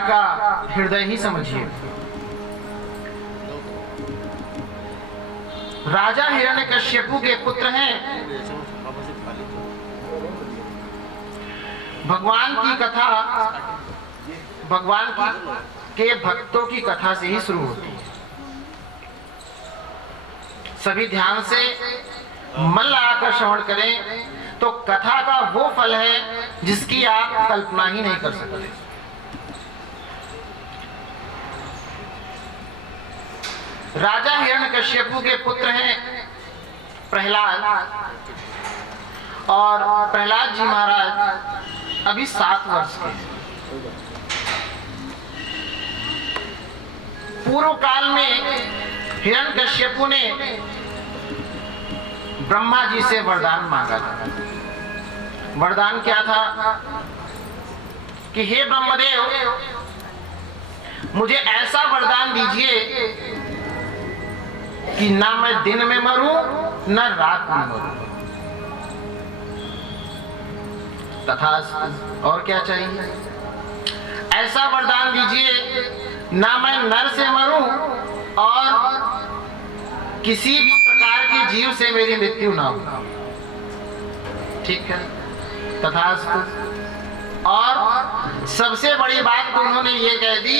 का हृदय ही समझिए। राजा हिरण्यकश्यपु के पुत्र हैं। भगवान की कथा भगवान के भक्तों की कथा से ही शुरू होती है। सभी ध्यान से मन लगाकर श्रवण करें तो कथा का वो फल है जिसकी आप कल्पना ही नहीं कर सकते। राजा हिरण्यकश्यपु के पुत्र हैं प्रहलाद, और प्रहलाद जी महाराज अभी 7 वर्ष के हैं। पूर्व काल में हिरण्यकश्यपु ने ब्रह्मा जी से वरदान मांगा था। वरदान क्या था कि हे ब्रह्मदेव, मुझे ऐसा वरदान दीजिए कि ना मैं दिन में मरूं न रात में मरूं। तथा और क्या चाहिए? ऐसा वरदान दीजिए ना मैं नर से मरूं और किसी भी प्रकार के जीव से मेरी मृत्यु ना हो। ठीक है, तथास्तु। और सबसे बड़ी बात तो उन्होंने ये कह दी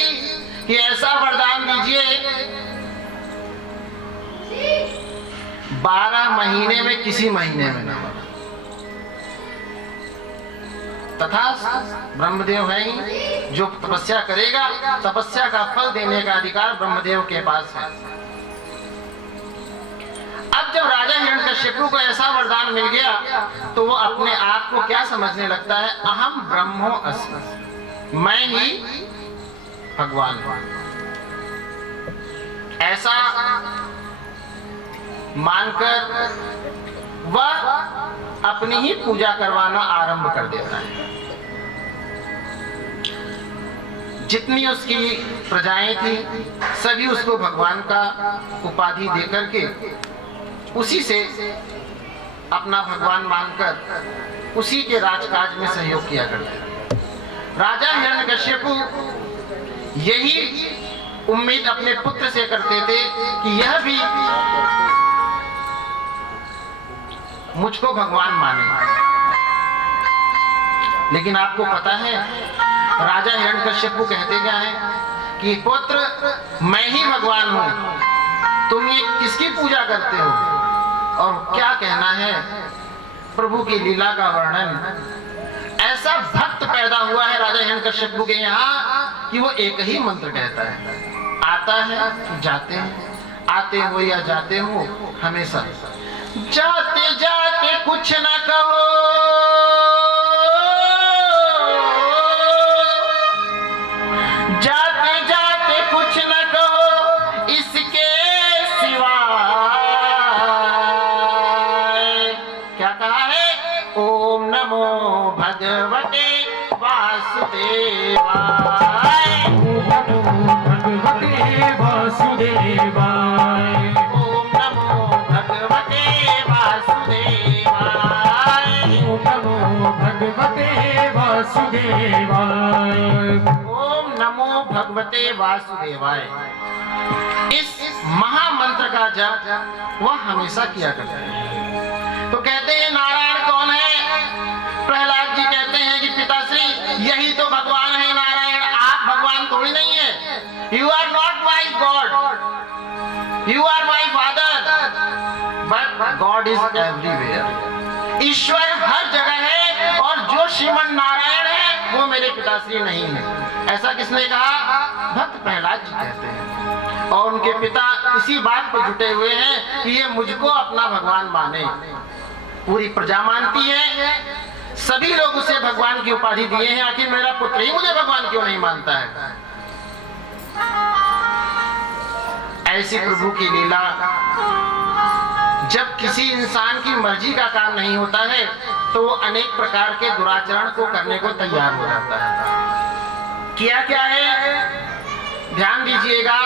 कि ऐसा वरदान दीजिए 12 महीने में किसी महीने में ना हो। तथा ब्रह्मदेव है ही, जो तपस्या करेगा तपस्या का फल देने का अधिकार ब्रह्मदेव के पास है। अब जब राजा हिरण्यकश्यपु को ऐसा वरदान मिल गया तो वो अपने आप को क्या समझने लगता है? अहम ब्रह्मो अस्मि, मैं ही भगवान हूं। ऐसा मानकर वह अपनी ही पूजा करवाना आरंभ कर देता है। जितनी उसकी प्रजाएं थी सभी उसको भगवान का उपाधि देकर के उसी से अपना भगवान मानकर उसी के राजकाज में सहयोग किया करते। राजा हिरण्यकश्यपु यही उम्मीद अपने पुत्र से करते थे कि यह भी मुझको भगवान माने। लेकिन आपको पता है राजा हिरण्यकश्यपु कहते क्या है कि पुत्र, मैं ही भगवान हूं, तुम ये किसकी पूजा करते हो? और क्या कहना है प्रभु की लीला का वर्णन। ऐसा भक्त पैदा हुआ है राजा हिरण्यकश्यपु के यहाँ कि वो एक ही मंत्र कहता है, आता है जाते हैं, आते हो या जाते हो हमेशा जाते जाते कुछ न कहो, जाते जाते कुछ न कहो इसके सिवा। क्या कहा है? ओम नमो भगवते वासुदेवाय, ओम नमो भगवते वासुदेवाय, ओम नमो भगवते वासुदेवाय, ओम नमो भगवते वासुदेवाय, ओम नमो भगवते वासुदेवाय। इस महामंत्र का जप वह हमेशा किया करते हैं। तो कहते हैं नारायण कौन है? प्रहलाद जी कहते हैं कि पिताश्री यही तो भगवान है नारायण, आप भगवान थोड़ी नहीं है। You are not my god, you are my father, but God is everywhere. ईश्वर हर जगह है और जो श्रीमन नारायण है वो मेरे पिताश्री नहीं है। ऐसा किसने कहा? भक्त प्रहलाद जी कहते हैं। और उनके पिता इसी बात पर जुटे हुए हैं कि ये मुझको अपना भगवान माने। पूरी प्रजा मानती है, सभी लोग उसे भगवान की उपाधि दिए हैं, आखिर मेरा पुत्र ही मुझे भगवान क्यों नहीं मानता है? ऐसी प्रभु की लीला। जब किसी इंसान की मर्जी का काम नहीं होता है तो वो अनेक प्रकार के दुराचरण को करने को तैयार हो जाता है। किया क्या है? ध्यान दीजिएगा,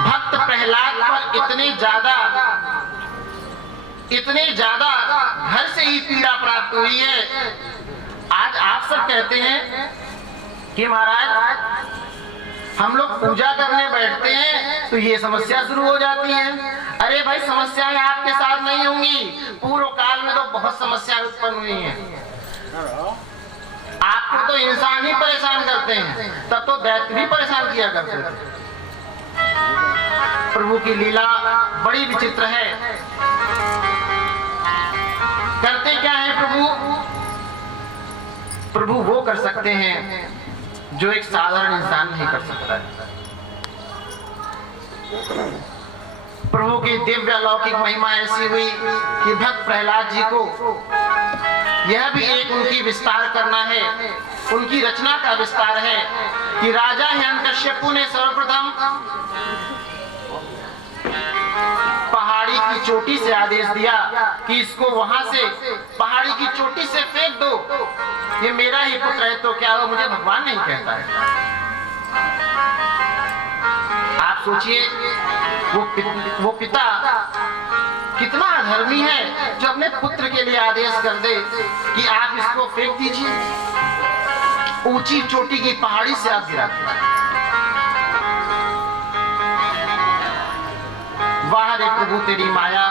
भक्त प्रहलाद पर इतने ज्यादा घर से ही पीड़ा प्राप्त हुई है। आज आप सब कहते हैं कि महाराज हम लोग पूजा करने बैठते हैं तो ये समस्या शुरू हो जाती है। अरे भाई, समस्याएं आपके साथ नहीं होंगी, पूर्व काल में तो बहुत समस्याएं उत्पन्न हुई हैं। आपको तो इंसान ही परेशान करते हैं, तब तो दैत्य भी परेशान किया करते थे। प्रभु की लीला बड़ी विचित्र है। करते क्या है प्रभु वो कर सकते हैं जो एक साधारण इंसान नहीं कर सकता है। प्रभु की दिव्य अलौकिक महिमा ऐसी हुई कि भक्त प्रहलाद जी को यह भी एक उनकी विस्तार करना है, उनकी रचना का विस्तार है कि राजा हिरण्यकश्यपु ने सर्वप्रथम पहाड़ी की चोटी से आदेश दिया कि इसको वहां से पहाड़ी की चोटी से फेंक दो, ये मेरा ही पुत्र है, तो क्या वो मुझे भगवान नहीं कहता है? आप सोचिए वो पिता कितना अधर्मी है जो अपने पुत्र के लिए आदेश कर दे कि आप इसको फेंक दीजिए, ऊंची चोटी की पहाड़ी से आप गिरा दीजिए। वाह रे प्रभु तेरी माया।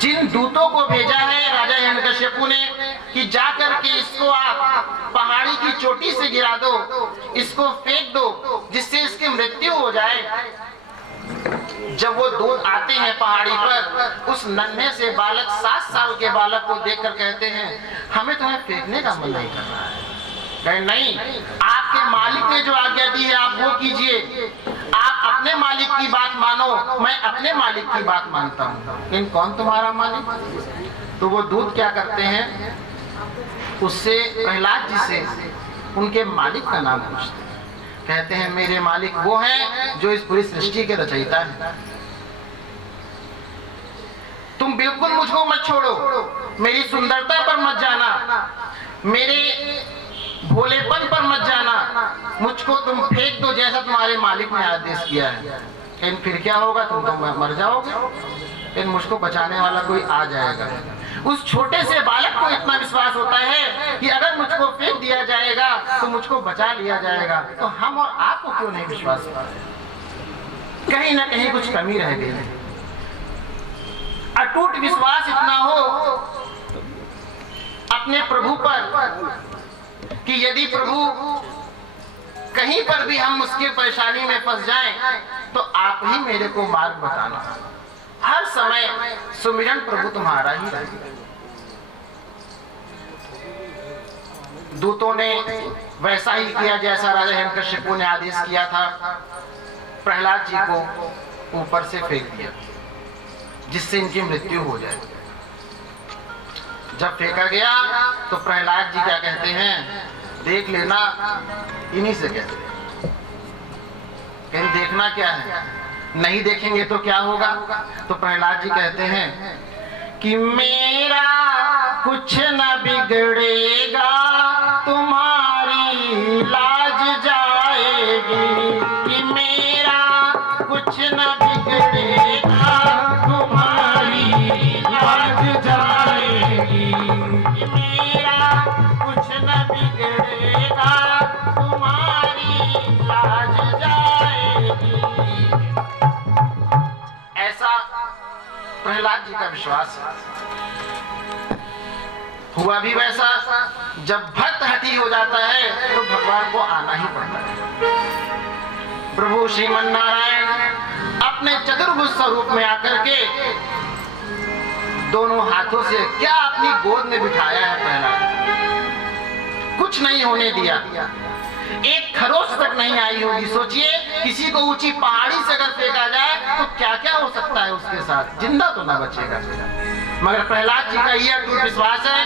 जिन दूतों को भेजा है राजा हिरण्यकश्यपु ने कि जाकर के इसको आप पहाड़ी की चोटी से गिरा दो, इसको फेंक दो जिससे इसकी मृत्यु हो जाए। जब वो दूत आते हैं पहाड़ी पर, उस नन्हे से बालक 7 साल के बालक को देखकर कहते हैं हमें तुम्हें फेंकने का मन नहीं कर रहा है। कहे नहीं, आपके मालिक ने जो आज्ञा दी है आप वो कीजिए। आप अपने मालिक की बात मानो, मैं अपने मालिक की बात मानता हूँ, लेकिन कौन तुम्हारा मालिक? तो वो दूत क्या करते हैं, उससे प्रहलाद जी से उनके मालिक का नाम पूछते हैं। कहते हैं मेरे मालिक वो हैं जो इस पूरी सृष्टि के रचयिता हैं। तुम बिल्कुल मुझको मत छोड़ो, मेरी सुंदरता पर मत जाना, मेरे भोलेपन पर मत जाना, मुझको तुम फेंक दो जैसा तुम्हारे मालिक ने आदेश किया है। लेकिन फिर क्या होगा, तुम तो मर जाओगे, लेकिन मुझको बचाने वाला कोई आ जाएगा। उस छोटे से बालक को इतना विश्वास होता है कि अगर मुझको फेंक दिया जाएगा तो मुझको बचा लिया जाएगा। तो हम और आपको क्यों नहीं विश्वास होता? कहीं ना कहीं कुछ कमी रह गई है। अटूट विश्वास इतना हो अपने प्रभु पर कि यदि प्रभु कहीं पर भी हम मुश्किल परेशानी में फंस जाएं तो आप ही मेरे को मार्ग बताना। हर समय सुमिरन प्रभु तुम्हारा ही रहेगा। दूतों ने वैसा ही किया जैसा राजा हिरण्यकश्यपु ने आदेश किया था। प्रहलाद जी को ऊपर से फेंक दिया जिससे इनकी मृत्यु हो जाए। जब फेंका गया तो प्रहलाद जी क्या कहते हैं, देख लेना, इन्हीं से कहते हैं। कहीं देखना क्या है, नहीं देखेंगे तो क्या होगा? तो प्रहलाद जी कहते हैं कि मेरा कुछ न बिगड़ेगा, तुम्हारी लाज जाएगी। कि मेरा कुछ न बिगड़ेगा, तुम्हारी लाज जाएगी। कि मेरा कुछ न बिगड़ेगा, तुम्हारी लाज जाएगी। ऐसा प्रहलाद जी का विश्वास है। हुआ भी वैसा। जब भक्त हठी हो जाता है तो भगवान को आना ही पड़ता है। प्रभु श्रीमन नारायण अपने चतुर्भुज स्वरूप में आकर के दोनों हाथों से क्या अपनी गोद में बिठाया है। प्रहलाद कुछ नहीं होने दिया, एक खरोच तक नहीं आई होगी। सोचिए किसी को ऊंची पहाड़ी से अगर फेंका जाए तो क्या क्या हो सकता है उसके साथ, जिंदा तो ना बचेगा। मगर प्रहलाद जी का यह अटूट विश्वास है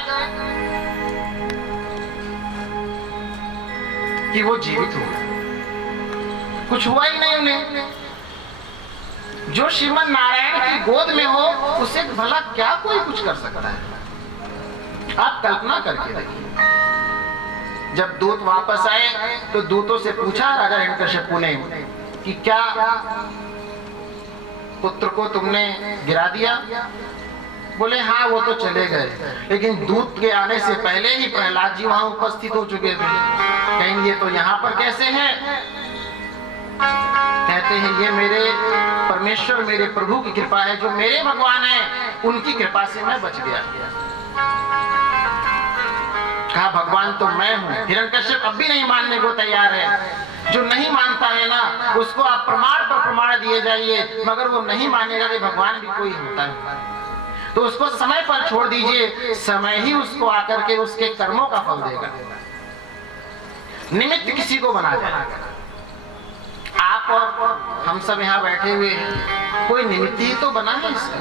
कि वो जीवित हो, कुछ हुआ ही नहीं उन्हें। जो श्रीमन नारायण की गोद में हो उसे भला क्या कोई कुछ कर सकता है? आप कल्पना करके देखिए। जब दूत वापस आए तो दूतों से पूछा राजा हिरण्यकश्यपु ने कि क्या पुत्र को तुमने गिरा दिया? बोले हाँ वो तो चले गए, लेकिन दूत के आने से पहले ही प्रहलाद जी वहां उपस्थित हो चुके थे। कहेंगे ये तो यहाँ पर कैसे हैं? कहते हैं ये मेरे परमेश्वर, मेरे प्रभु की कृपा है, जो मेरे भगवान हैं उनकी कृपा से मैं बच गया। कहा भगवान तो मैं हूं। हिरण्यकश्यप अब भी नहीं मानने को तैयार है। जो नहीं मानता है ना, उसको आप प्रमाण पर प्रमाण दिए जाइए, मगर वो नहीं मानेगा कि भगवान भी कोई होता है, तो उसको समय पर छोड़ दीजिए, समय ही उसको आकर के उसके कर्मों का फल देगा। निमित्त किसी को बना जाए। आप और हम सब यहाँ बैठे हुए हैं, कोई निमित्त ही तो बना है इसका।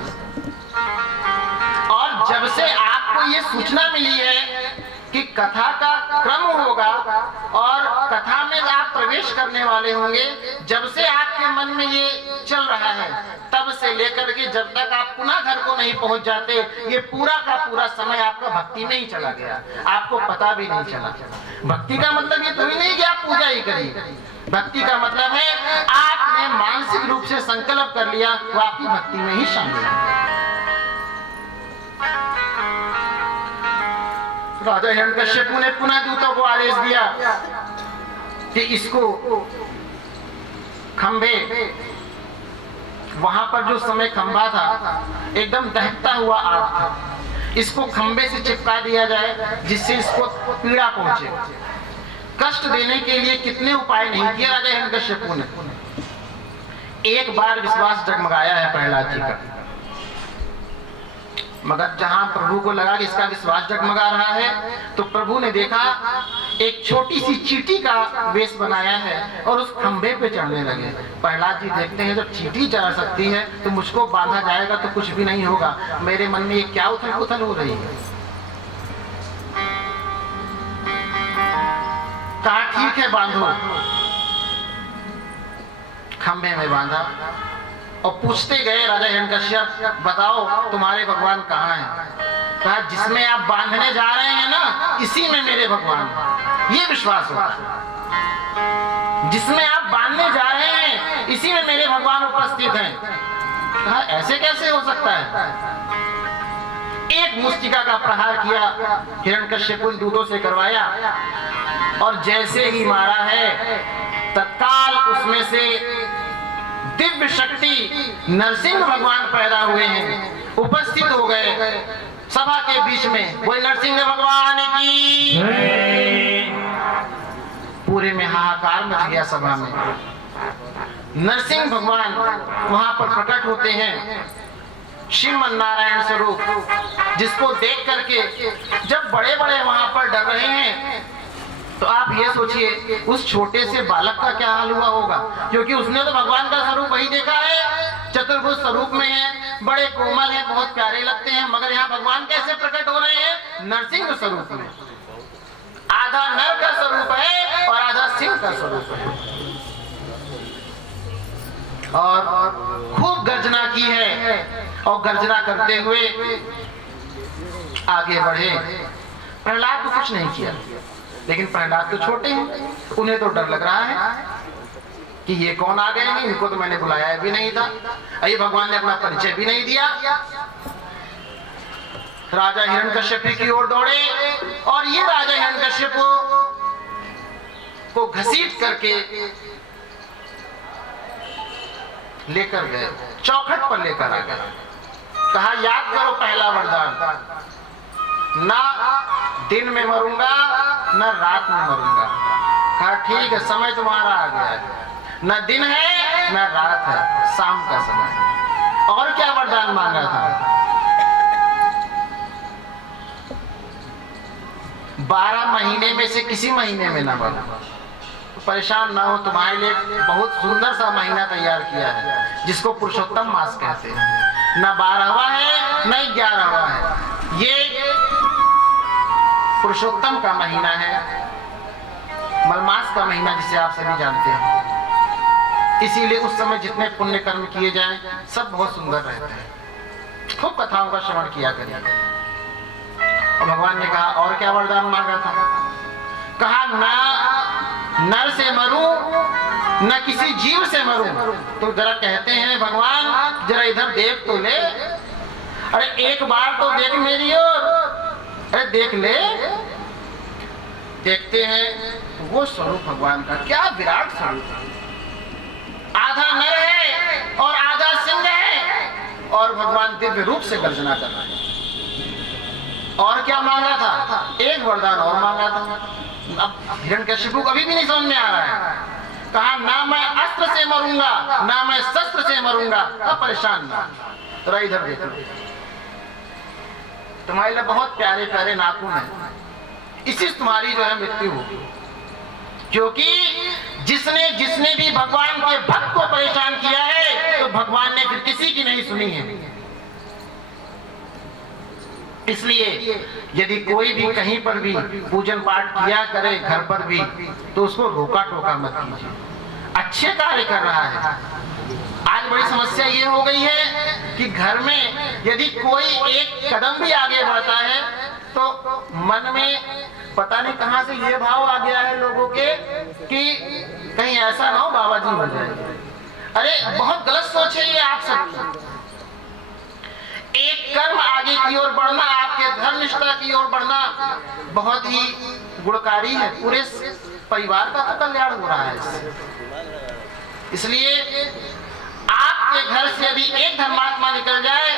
और जब से आपको ये सूचना मिली है कि कथा का क्रम होगा और कथा में आप प्रवेश करने वाले होंगे, जब से आपके मन में ये चल रहा है, तब से लेकर के जब तक आप पुनः घर को नहीं पहुंच जाते, ये पूरा का पूरा समय आपका भक्ति में ही चला गया, आपको पता भी नहीं चला। भक्ति का मतलब ये तो ही नहीं कि आप पूजा ही करिए। भक्ति का मतलब है आपने मानसिक रूप से संकल्प कर लिया, वो आपकी भक्ति में ही शामिल है। राजा हिरण्यकश्यप ने पुनः दूतों को आदेश दिया कि इसको खंभे, वहां पर जो समय खंभा था एकदम दहकता हुआ आग था, इसको खंभे से चिपका दिया जाए जिससे इसको पीड़ा पहुंचे। कष्ट देने के लिए कितने उपाय नहीं किए राजा हिरण्यकश्यप ने। एक बार विश्वास जगमगाया है प्रहलाद जी का, मगर जहां प्रभु को लगा कि इसका विश्वास जगमगा रहा है, तो प्रभु ने देखा एक छोटी सी चींटी का वेश बनाया है और उस खंभे पे चढ़ने लगे। प्रहलाद जी देखते हैं जब चींटी चढ़ सकती है तो मुझको बांधा जाएगा तो कुछ भी नहीं होगा। मेरे मन में ये क्या उथल पुथल हो रही है। कहा ठीक है बांधो। खंभे में बांधा और पूछते गए राजा हिरण्यकश्यप, बताओ तुम्हारे भगवान कहाँ हैं? कहा जिसमें आप बांधने जा रहे हैं ना, इसी में मेरे भगवान हैं। ये विश्वास होता है, जिसमें आप बांधने जा रहे हैं इसी में मेरे भगवान उपस्थित हैं। कहा ऐसे कैसे हो सकता है? एक मुष्टिका का प्रहार किया, हिरण्यकश्यप उन दूतों से करवाया और जैसे ही मारा है, तत्काल उसमें से दिव्य शक्ति नरसिंह भगवान पैदा हुए हैं, उपस्थित हो गए सभा के बीच में। वो नरसिंह भगवान की पूरे में हाहाकार मच गया सभा में। नरसिंह भगवान वहां पर प्रकट होते हैं, श्रीमन नारायण स्वरूप, जिसको देख करके जब बड़े बड़े वहां पर डर रहे हैं, तो आप ये सोचिए उस छोटे से बालक का क्या हाल हुआ होगा, क्योंकि उसने तो भगवान का स्वरूप वही देखा है, चतुर्भुज स्वरूप में है, बड़े कोमल है, बहुत प्यारे लगते हैं, मगर यहाँ भगवान कैसे प्रकट हो रहे हैं? नरसिंह स्वरूप में। आधा नर का स्वरूप है और आधा सिंह का स्वरूप है। और खूब गर्जना की है और गर्जना करते हुए आगे बढ़े। प्रहलाद को कुछ नहीं किया, लेकिन प्रहलाद तो छोटे हैं, उन्हें तो डर लग रहा है कि ये कौन आ गए हैं, इनको तो मैंने बुलाया भी नहीं था, अरे भगवान ने अपना परिचय भी नहीं दिया। राजा हिरण्यकश्यप की ओर दौड़े और ये राजा हिरण्यकश्यप को घसीट करके लेकर गए, चौखट पर लेकर आ गए। कहा याद करो पहला वरदान, ना दिन में मरूंगा ना रात में मरूंगा। कहा ठीक है, समय तुम्हारा आ गया है, ना दिन है ना रात है, शाम का समय। और क्या वरदान मांगा था? 12 महीने में से किसी महीने में ना मरो। परेशान ना हो, तुम्हारे लिए बहुत सुंदर सा महीना तैयार किया है, जिसको पुरुषोत्तम मास कहते हैं। ना 12वां है ना 11वां है, ये पुरुषोत्तम का महीना है, मलमास का महीना जिसे आप सभी जानते हैं। इसीलिए उस समय जितने पुण्य कर्म किए जाएं सब बहुत सुंदर रहते हैं। खूब कथाओं का श्रवण किया करिए। और भगवान ने कहा और क्या वरदान मांगा था? कहा ना नर से मरूं न किसी जीव से मरूं। तो जरा कहते हैं भगवान जरा इधर देख तो ले, अरे एक बार तो देख मेरी ओर, अरे देख ले। देखते हैं वो स्वरूप भगवान का, क्या विराट स्वरूप। आधा नर है और आधा सिंह है, और भगवान दिव्य रूप से गर्जना कर रहे हैं। और क्या मांगा था? एक वरदान और मांगा था। अब हिरण्यकशिपु को अभी भी नहीं समझ में आ रहा है। कहा ना मैं अस्त्र से मरूंगा, ना मैं शस्त्र से मरूंगा, अब परेशान ना। तो इधर देखो, तुम्हारे लिए बहुत प्यारे प्यारे नाखून हैं, इसी से तुम्हारी जो है मृत्यु होगी। क्योंकि जिसने जिसने भी भगवान के भक्त को परेशान किया है, तो भगवान ने फिर किसी की नहीं सुनी है। इसलिए यदि कोई भी कहीं पर भी पूजन पाठ किया करे घर पर भी, तो उसको रोका टोका मत कीजिए। अच्छे कार्य कर रहा है। आज बड़ी समस्या ये हो गई है कि घर में यदि कोई एक कदम भी आगे बढ़ता है, तो मन में पता नहीं कहां से ये भाव आ गया है लोगों के कि कहीं ऐसा ना हो बाबा जी हो जाए। अरे बहुत गलत सोच है ये आप सबकी। एक कर्म आगे की ओर बढ़ना, आपके धर्मनिष्ठा की ओर बढ़ना बहुत ही गुणकारी है। पूरे परिवार का तो कल्याण हो रहा है इससे। इसलिए आपके घर से यदि एक धर्मात्मा निकल जाए,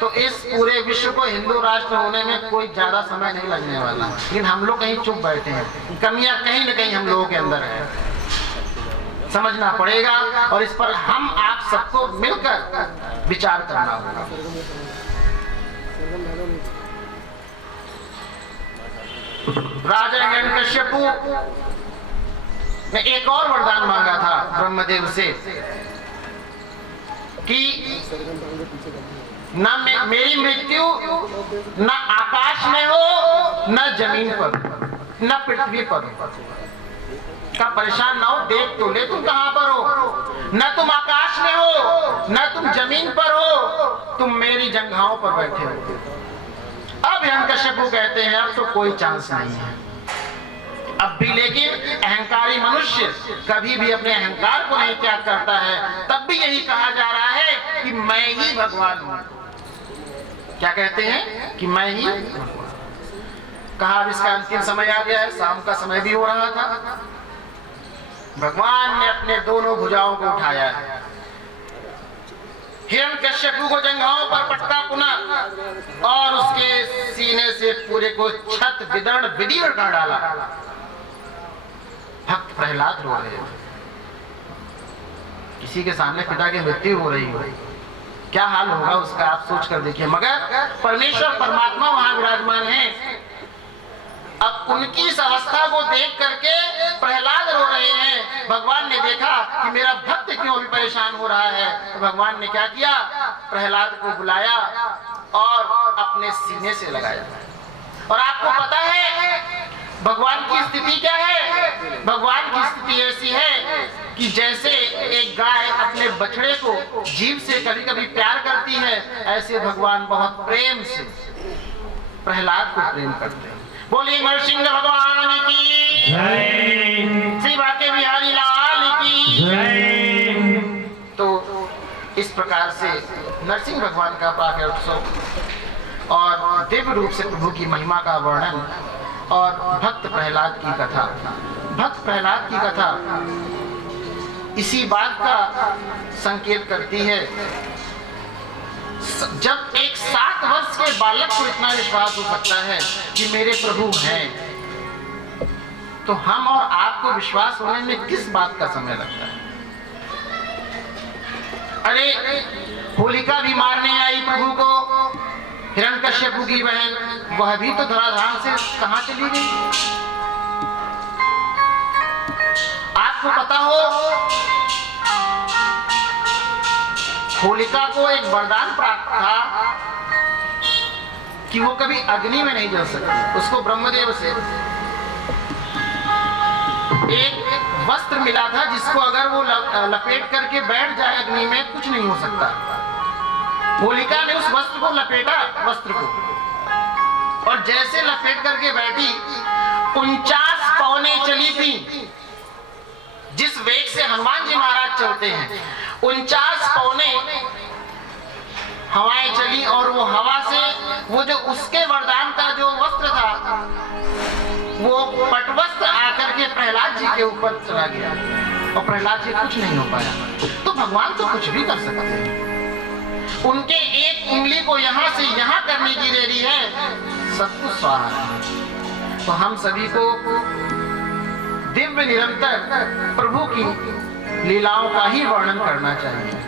तो इस पूरे विश्व को हिंदू राष्ट्र होने में कोई ज्यादा समय नहीं लगने वाला। लेकिन हम लोग कहीं चुप बैठे हैं, कमियां कहीं न कहीं हम लोगों के अंदर है, समझना पड़ेगा। और इस पर हम आप सबको मिलकर विचार करना होगा। राजा हिरण्यकश्यपु ने एक और वरदान मांगा था ब्रह्मदेव से कि न मेरी मृत्यु न आकाश में हो, न जमीन पर, न पृथ्वी पर। का परेशान ना हो, देख तो ले तुम कहां पर हो। न तुम आकाश में हो, न तुम जमीन पर हो, तुम मेरी जंघाओं पर बैठे हो। अब हिरण्यकश्यपु कहते हैं अब तो कोई चांस नहीं है अब भी। लेकिन अहंकारी मनुष्य कभी भी अपने अहंकार को नहीं त्याग करता है। तब भी यही कहा जा रहा है कि मैं ही भगवान हूं। क्या कहते हैं कि मैं ही कहा। अब इसका अंतिम समय आ गया है, शाम का समय भी हो रहा था। भगवान ने अपने दोनों भुजाओं को उठाया है, हिरण्यकश्यपु को जंघाओं पर पटका पुना, और उसके सीने से पूरे को छत विदर्ण विदीर्ण कर डाला। भक्त प्रहलाद रो रहे हैं। किसी के सामने पिता की मृत्यु हो रही हो, क्या हाल होगा उसका आप सोच कर देखिए। मगर परमेश्वर परमात्मा वहां विराजमान है। अब उनकी इस अवस्था को देख करके प्रहलाद रो रहे हैं। भगवान ने देखा कि मेरा भक्त क्यों अभी परेशान हो रहा है, तो भगवान ने क्या किया, प्रहलाद को बुलाया और अपने सीने से लगाया। और आपको पता है भगवान की स्थिति क्या है। भगवान की स्थिति ऐसी है कि जैसे एक गाय अपने बछड़े को जीभ से कभी कभी प्यार करती है, ऐसे भगवान बहुत प्रेम से प्रहलाद को प्रेम करते हैं। बोलिए नरसिंह भगवान की जय, श्री बांके बिहारी लाल की जय। तो इस प्रकार से नरसिंह भगवान का प्राकट्योत्सव और दिव्य रूप से प्रभु की महिमा का वर्णन और भक्त प्रहलाद की कथा। भक्त प्रहलाद की कथा इसी बात का संकेत करती है। जब एक 7 वर्ष के बालक को इतना विश्वास हो सकता है कि मेरे प्रभु हैं, तो हम और आपको विश्वास होने में किस बात का समय लगता है। अरे होलिका भी मारने आई प्रभु को, हिरण्यकश्यपु की बहन, वह भी तो धराधाम से कहां चली गई। आपको पता हो होलिका को एक वरदान प्राप्त था कि वो कभी अग्नि में नहीं जल सकती। उसको ब्रह्मदेव से एक वस्त्र मिला था जिसको अगर वो लपेट करके बैठ जाए अग्नि में, कुछ नहीं हो सकता। होलिका ने उस वस्त्र को लपेटा, वस्त्र को, और जैसे लपेट करके बैठी 49 पौने चली थी। जिस वेग से हनुमान जी महाराज चलते हैं, 49 पौने हवाएं चली और वो हवा से वो जो उसके वरदान का जो वस्त्र था वो पटवस्त्र आकर के प्रहलाद जी के ऊपर चला गया और प्रहलाद जी कुछ नहीं हो पाया। तो भगवान तो कुछ भी कर सकते हैं। उनके एक उंगली को यहाँ से यहाँ करने की देरी है, सब कुछ स्वाहा है। तो हम सभी को दिव्य निरंतर प्रभु की लीलाओं का ही वर्णन करना चाहिए।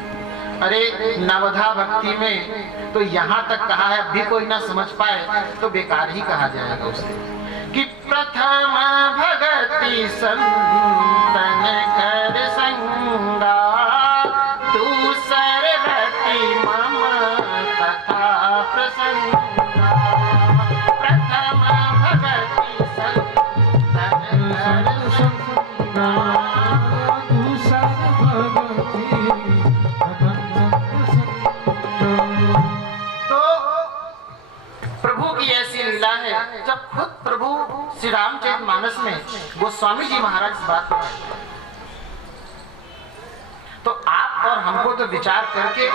अरे नवधा भक्ति में तो यहाँ तक कहा है, अभी कोई ना समझ पाए तो बेकार ही कहा जाएगा उसे कि प्रथम भगति संतन कर संगा दूसर रति मम तथा प्रसंगा। प्रथम भगति संतन कर संगा दूसर भगति प्रभु की ऐसी लीला है। जब खुद प्रभु श्री रामचरितमानस में गोस्वामी जी महाराज इस बात को कहते हैं, तो आप और हमको तो विचार करके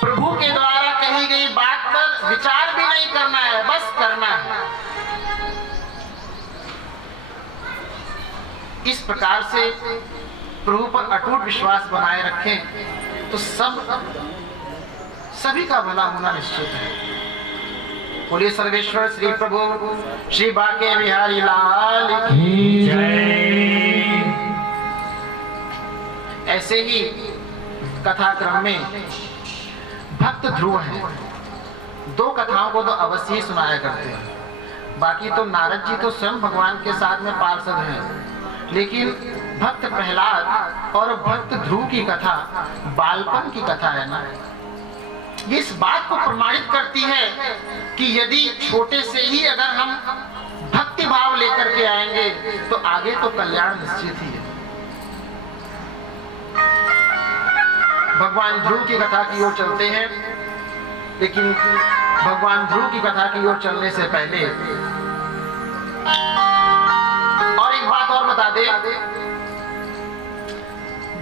प्रभु के द्वारा कही गई बात पर विचार भी नहीं करना है, बस करना है। इस प्रकार से प्रभु पर अटूट विश्वास बनाए रखें तो सभी का भला होना निश्चित है। बोलिए सर्वेश्वर श्री प्रभु श्री बाके बिहारी लाल की जय। ऐसे ही कथा क्रम में भक्त ध्रुव हैं। दो कथाओं को तो अवश्य ही सुनाया करते हैं। बाकी तो नारद जी तो स्वयं भगवान के साथ में पार्षद हैं, लेकिन भक्त प्रहलाद और भक्त ध्रुव की कथा बालपन की कथा है ना, ये इस बात को प्रमाणित करती है कि यदि छोटे से ही अगर हम भक्ति भाव लेकर के आएंगे तो आगे तो कल्याण निश्चित ही है। भगवान ध्रुव की कथा की ओर चलते हैं, लेकिन भगवान ध्रुव की कथा की ओर चलने से पहले और एक बात और बता दे,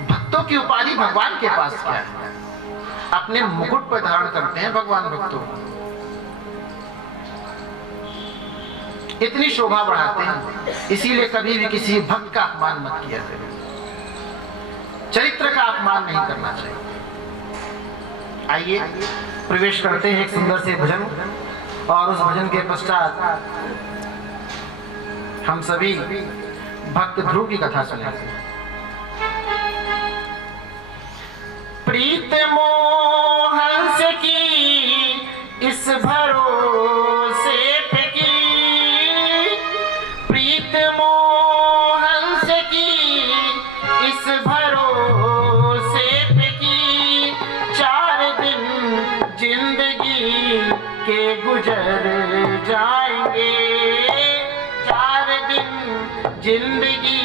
भक्तों की उपाधि भगवान के पास क्या है? अपने मुकुट पर धारण करते हैं भगवान भक्तों, इतनी शोभा बढ़ाते हैं। इसीलिए कभी भी किसी भक्त का अपमान मत किया करें, चरित्र का अपमान नहीं करना चाहिए। आइए प्रवेश करते हैं एक सुंदर से भजन, और उस भजन के पश्चात हम सभी भक्त ध्रुव की कथा सुनेंगे। प्रीत मोह हंस की इस भरोसे पे की, प्रीत मोह हंस की इस भरोसे पे की, 4 दिन जिंदगी के गुजर जाएंगे, 4 दिन जिंदगी